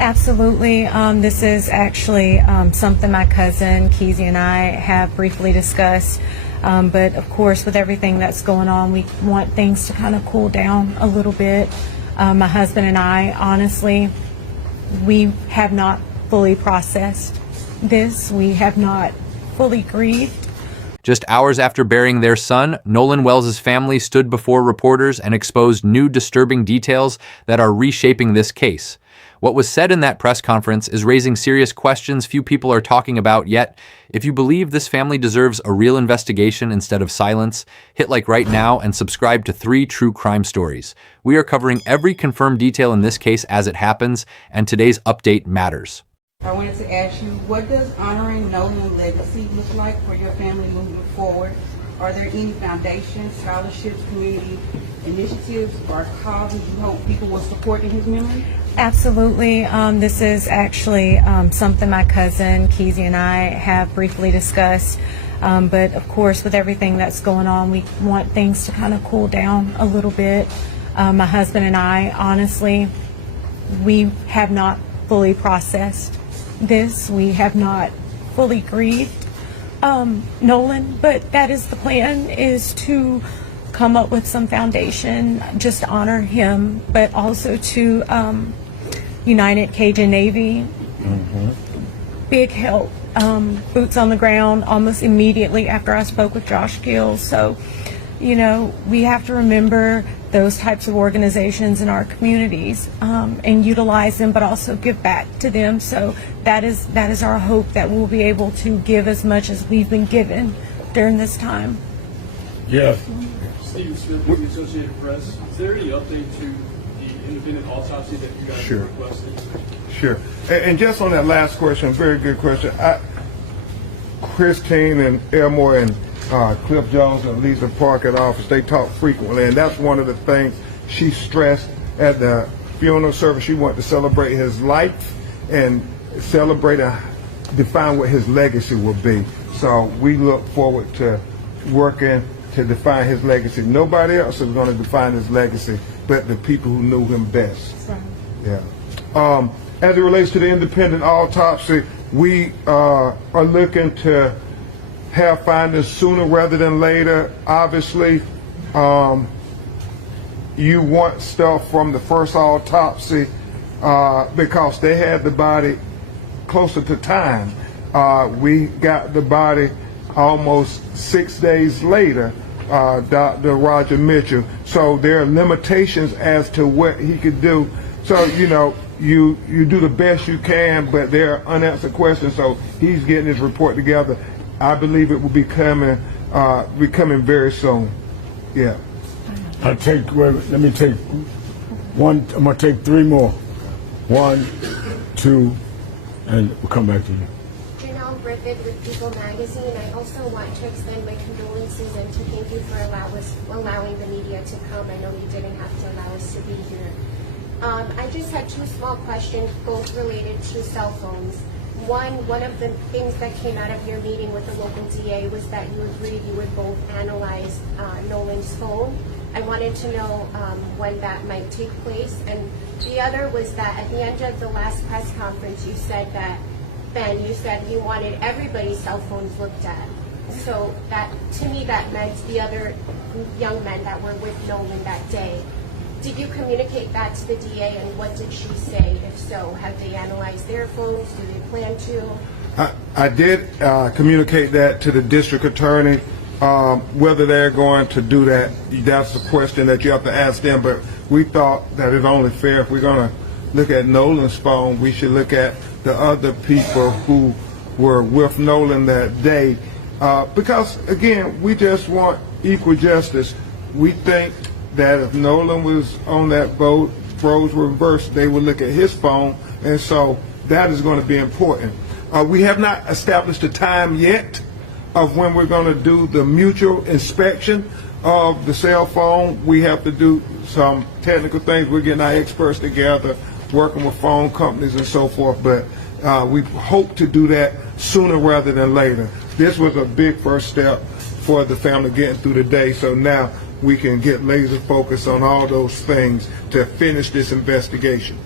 Absolutely. This is actually something my cousin Keezy and I have briefly discussed. But of course, with everything that's going on, we want things to kind of cool down a little bit. My husband and I, honestly, we have not fully processed this. We have not fully grieved. Just hours after burying their son, Nolan Wells' family stood before reporters and exposed new disturbing details that are reshaping this case. What was said in that press conference is raising serious questions few people are talking about yet. If you believe this family deserves a real investigation instead of silence, hit like right now and subscribe to 3 True Crime Stories. We are covering every confirmed detail in this case as it happens, and today's update matters. I wanted to ask you, what does honoring Nolan's legacy look like for your family moving forward? Are there any foundations, scholarships, community initiatives, or causes you hope people will support in his memory? Absolutely. This is actually something my cousin Keezy and I have briefly discussed. But of course, with everything that's going on, we want things to kind of cool down a little bit. My husband and I, honestly, we have not fully processed this. We have not fully grieved Nolan, but that is the plan, is to come up with some foundation, just honor him, but also to United Cajun Navy, big help, boots on the ground almost immediately after I spoke with Josh Gill. So, you know, we have to remember those types of organizations in our communities and utilize them, but also give back to them. So that is our hope, that we'll be able to give as much as we've been given during this time. Yes. Stephen Smith with the Associated Press. Is there any update to the independent autopsy that you guys requested? Sure. And just on that last question, very good question. Christine and Elmore and Cliff Jones and Lisa Park at office, they talk frequently, and that's one of the things she stressed at the funeral service. She wanted to celebrate his life and celebrate and define what his legacy will be. So we look forward to working to define his legacy. Nobody else is going to define his legacy but the people who knew him best. Right. Yeah. As it relates to the independent autopsy, we are looking to have findings sooner rather than later. Obviously, you want stuff from the first autopsy because they had the body closer to time. We got the body almost 6 days later, Dr. Roger Mitchell. So there are limitations as to what he could do. So, you know, you do the best you can, but there are unanswered questions. So he's getting his report together. I believe it will be coming very soon. Yeah. Let me take one. I'm gonna take 3 more. 1, 2, and we'll come back to you. Griffith with People Magazine. I also want to extend my condolences and to thank you for allowing the media to come. I know you didn't have to allow us to be here. I just had 2 small questions, both related to cell phones. One of the things that came out of your meeting with the local DA was that you agreed you would both analyze Nolan's phone. I wanted to know when that might take place. And the other was that at the end of the last press conference, you said that you said you wanted everybody's cell phones looked at. So that, to me, that meant the other young men that were with Nolan that day. Did you communicate that to the DA, and what did she say? If so, have they analyzed their phones? Do they plan to? I did communicate that to the district attorney. Whether they're going to do that, that's the question that you have to ask them. But we thought that it's only fair, if we're going to look at Nolan's phone, we should look at the other people who were with Nolan that day. Because, again, we just want equal justice. We think that if Nolan was on that boat, roles were reversed, they would look at his phone, and so that is going to be important. We have not established a time yet of when we're going to do the mutual inspection of the cell phone. We have to do some technical things. We're getting our experts together, working with phone companies and so forth, but we hope to do that sooner rather than later. This was a big first step for the family getting through the day, so now we can get laser focused on all those things to finish this investigation.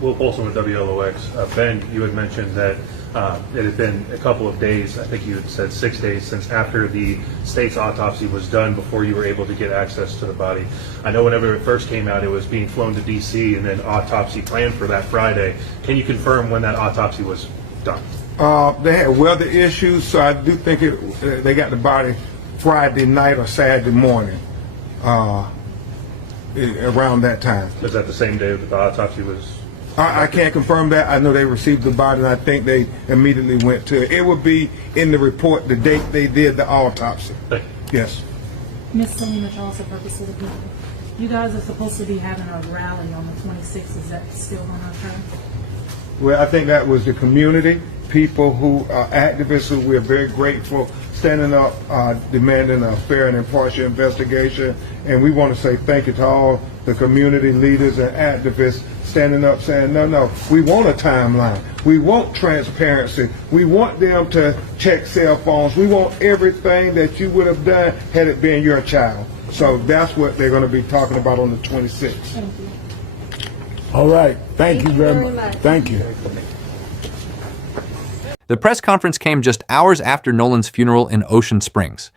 Will Polson with WLOX. Ben, you had mentioned that it had been a couple of days, I think you had said 6 days, since after the state's autopsy was done before you were able to get access to the body. I know whenever it first came out, it was being flown to D.C. and then autopsy planned for that Friday. Can you confirm when that autopsy was done? They had weather issues, so I do think they got the body Friday night or Saturday morning, around that time. Was that the same day that the autopsy was? I can't confirm that. I know they received the body, and I think they immediately went to it. It would be in the report the date they did the autopsy. Thank you. Yes. Miss Selena Charles, the purpose of the people. You guys are supposed to be having a rally on the 26th. Is that still going to occur? Well, I think that was the community, people who are activists who we're very grateful, standing up, demanding a fair and impartial investigation. And we want to say thank you to all the community leaders and activists standing up saying, no, we want a timeline. We want transparency. We want them to check cell phones. We want everything that you would have done had it been your child. So that's what they're going to be talking about on the 26th. Thank you. All right. Thank you very much. Thank you. The press conference came just hours after Nolan's funeral in Ocean Springs.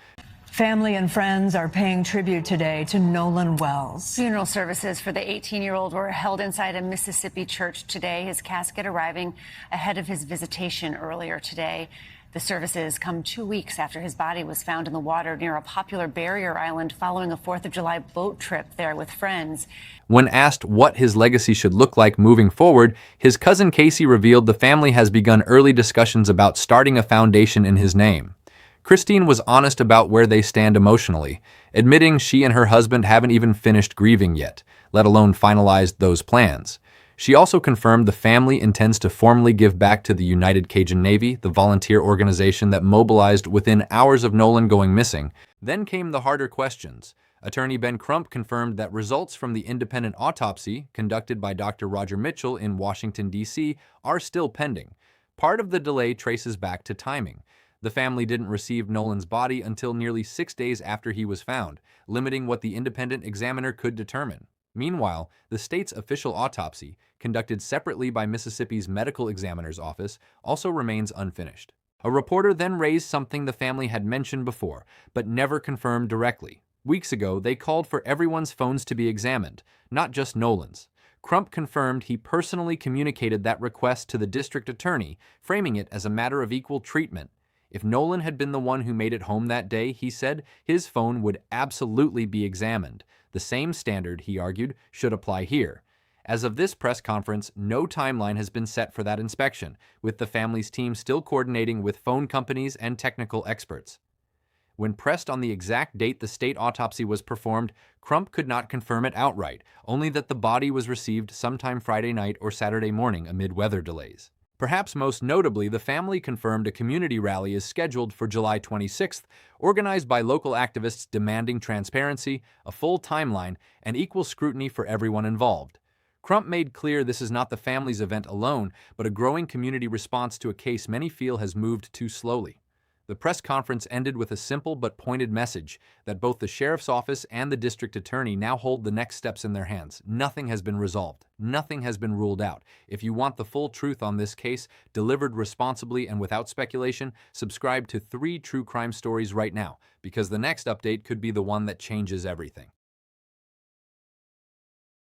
Family and friends are paying tribute today to Nolan Wells. Funeral services for the 18-year-old were held inside a Mississippi church today, his casket arriving ahead of his visitation earlier today. The services come 2 weeks after his body was found in the water near a popular barrier island following a 4th of July boat trip there with friends. When asked what his legacy should look like moving forward, his cousin Casey revealed the family has begun early discussions about starting a foundation in his name. Christine was honest about where they stand emotionally, admitting she and her husband haven't even finished grieving yet, let alone finalized those plans. She also confirmed the family intends to formally give back to the United Cajun Navy, the volunteer organization that mobilized within hours of Nolan going missing. Then came the harder questions. Attorney Ben Crump confirmed that results from the independent autopsy conducted by Dr. Roger Mitchell in Washington, D.C. are still pending. Part of the delay traces back to timing. The family didn't receive Nolan's body until nearly 6 days after he was found, limiting what the independent examiner could determine. Meanwhile, the state's official autopsy, conducted separately by Mississippi's medical examiner's office, also remains unfinished. A reporter then raised something the family had mentioned before, but never confirmed directly. Weeks ago, they called for everyone's phones to be examined, not just Nolan's. Crump confirmed he personally communicated that request to the district attorney, framing it as a matter of equal treatment. If Nolan had been the one who made it home that day, he said, his phone would absolutely be examined. The same standard, he argued, should apply here. As of this press conference, no timeline has been set for that inspection, with the family's team still coordinating with phone companies and technical experts. When pressed on the exact date the state autopsy was performed, Crump could not confirm it outright, only that the body was received sometime Friday night or Saturday morning amid weather delays. Perhaps most notably, the family confirmed a community rally is scheduled for July 26th, organized by local activists demanding transparency, a full timeline, and equal scrutiny for everyone involved. Crump made clear this is not the family's event alone, but a growing community response to a case many feel has moved too slowly. The press conference ended with a simple but pointed message that both the sheriff's office and the district attorney now hold the next steps in their hands. Nothing has been resolved. Nothing has been ruled out. If you want the full truth on this case, delivered responsibly and without speculation, subscribe to 3 True Crime Stories right now, because the next update could be the one that changes everything.